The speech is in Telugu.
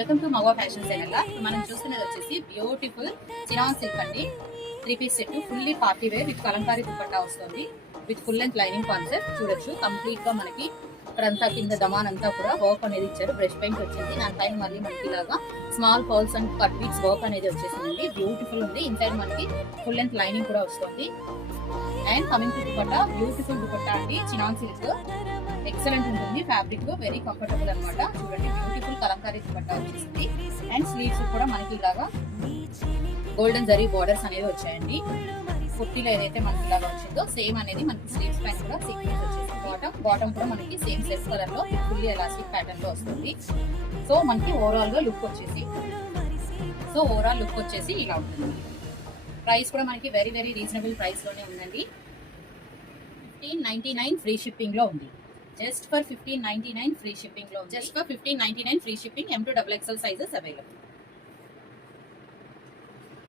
Welcome to Magava fashion channel. మనం చూస్తున్నది వచ్చేసి బ్యూటిఫుల్ చినాన్ సిల్క్ అండి. 3-piece set fully party wear with Kalamkari dupatta వస్తుంది. With full length lining concept చూడొచ్చు. కంప్లీట్ గా మనకి ఇక్కడంతా కింద దమాన్ అంతా కూడా వర్క్ అనేది ఇచ్చారు. బ్రష్ పెయింట్ వచ్చింది. దానిపైన మళ్ళీ మనకి ఇలాగా small pearls and cut beads work అనేది వచ్చేసింది. బ్యూటిఫుల్ ఉంది. ఇన్సైడ్ మనకి ఫుల్ లెంత్ లైనింగ్ కూడా వస్తుంది. And coming to dupatta, beautiful dupatta అండి. చినాన్ సిల్క్ ఎక్సలెంట్ ఉంటుంది. ఫ్యాబ్రిక్ వెరీ కంఫర్టబుల్ అనమాట. చూడండి, బ్యూటిఫుల్ కలంకారీ దుపట్టా వచ్చేసింది. అండ్ స్లీవ్స్ కూడా మనకి ఇలాగా గోల్డెన్ జరీ బోర్డర్స్ అనేవి వచ్చాయండి. కుర్తీలో ఏదైతే మనకి ఇలాగా వచ్చిందో సేమ్ అనేది మనకి స్లీవ్స్ పైన కూడా సీక్వెన్స్ వచ్చేసింది. బాటమ్ కూడా మనకి సేమ్ సెల్ఫ్ కలర్ లో ఫుల్లీ ఎలాస్టిక్ ప్యాటర్న్ లో వస్తుంది. సో మనకి ఓవరాల్ లుక్ వచ్చేసి ఇలా ఉంటుంది. ప్రైస్ కూడా మనకి వెరీ వెరీ రీజనబుల్ ప్రైస్ లోనే ఉందండి. 1599 ఫ్రీ షిప్పింగ్ లో ఉంది. జస్ట్ ఫర్ 1599 ఫ్రీ షిప్పింగ్ లో. Just for 1599 free shipping. M to XXL sizes available.